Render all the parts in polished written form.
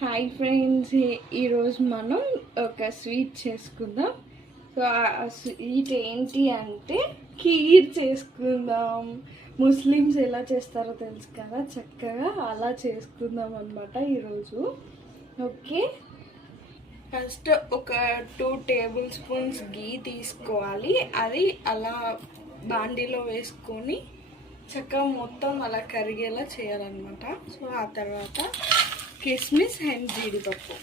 Hi friends, ఈరోజు మనం ఒక స్వీట్ చేసుకుందాం. సో ఆ స్వీట్ ఏంటి అంటే ఖీర్ చేసుకుందాం. ముస్లిమ్స్ ఎలా చేస్తారో తెలుసు కదా, చక్కగా అలా చేసుకుందాం అన్నమాట ఈరోజు. ఓకే, ఫస్ట్ ఒక 2 టేబుల్ స్పూన్స్ గీ తీసుకోవాలి. అది అలా బాండీలో వేసుకొని చక్కగా మొత్తం అలా కరిగేలా చేయాలన్నమాట. సో ఆ తర్వాత కిస్మిస్ అండ్ జీడిపప్పు,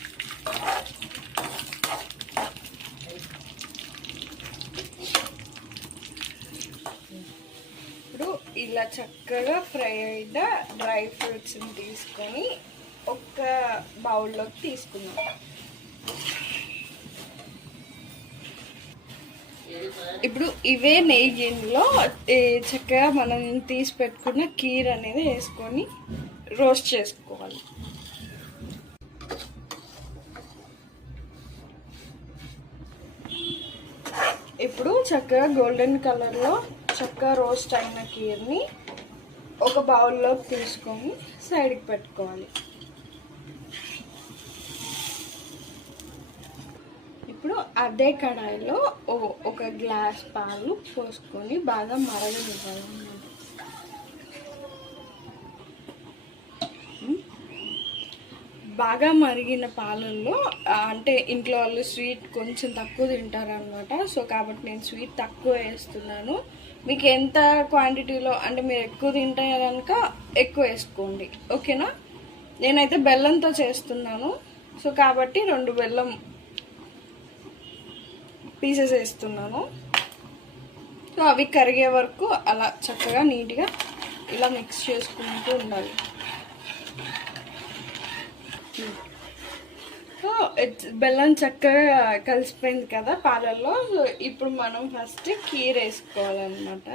ఇప్పుడు ఇలా చక్కగా ఫ్రై అయిన డ్రై ఫ్రూట్స్ని తీసుకొని ఒక బౌల్లోకి తీసుకున్నాం. ఇప్పుడు ఇవే నెయ్యిలో చక్కగా మనం తీసి పెట్టుకున్న కీర్ అనేది వేసుకొని రోస్ట్ చేసుకోవాలి. ఇప్పుడు చక్కగా గోల్డెన్ కలర్లో చక్కగా రోస్ట్ అయిన కీర్ని ఒక బౌల్లోకి తీసుకొని సైడ్కి పెట్టుకోవాలి. ఇప్పుడు అదే కడాయిలో ఒక గ్లాస్ పాలు పోసుకొని బాగా మరగనివ్వాలి. బాగా మరిగిన పాలల్లో అంటే ఇంట్లో వాళ్ళు స్వీట్ కొంచెం తక్కువ తింటారనమాట. సో కాబట్టి నేను స్వీట్ తక్కువ వేస్తున్నాను. మీకు ఎంత క్వాంటిటీలో అంటే మీరు ఎక్కువ తింటారు కనుక ఎక్కువ వేసుకోండి, ఓకేనా. నేనైతే బెల్లంతో చేస్తున్నాను, సో కాబట్టి 2 బెల్లం పీసెస్ వేస్తున్నాను. సో అవి కరిగే వరకు అలా చక్కగా నీట్గా ఇలా మిక్స్ చేసుకుంటూ ఉండాలి. సో బెల్లం చక్కగా కలిసిపోయింది కదా పాలల్లో. సో ఇప్పుడు మనం ఫస్ట్ కీర్ వేసుకోవాలన్నమాట.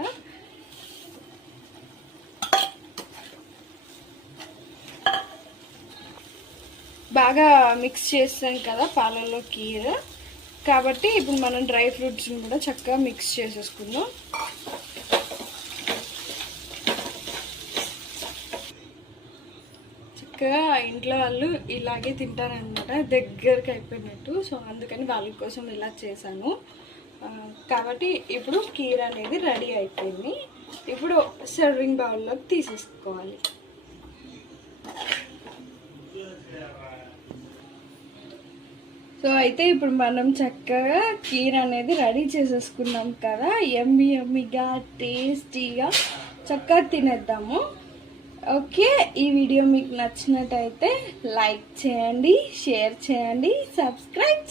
బాగా మిక్స్ చేస్తాం కదా పాలల్లో కీర్, కాబట్టి ఇప్పుడు మనం డ్రై ఫ్రూట్స్ని కూడా చక్కగా మిక్స్ చేసేసుకుందాం. చక్కగా ఇంట్లో వాళ్ళు ఇలాగే తింటారనమాట, దగ్గరికి అయిపోయినట్టు. సో అందుకని వాళ్ళ కోసం ఇలా చేశాను. కాబట్టి ఇప్పుడు కీర్ అనేది రెడీ అయిపోయింది. ఇప్పుడు సర్వింగ్ బౌల్లోకి తీసేసుకోవాలి. సో అయితే ఇప్పుడు మనం చక్కగా కీర్ అనేది రెడీ చేసేసుకున్నాం కదా, యమ్మీగా టేస్టీగా చక్కగా తినేద్దాము. ఓకే, ఈ వీడియో మీకు నచ్చినట్టయితే లైక్ చేయండి, షేర్ చేయండి, సబ్స్క్రైబ్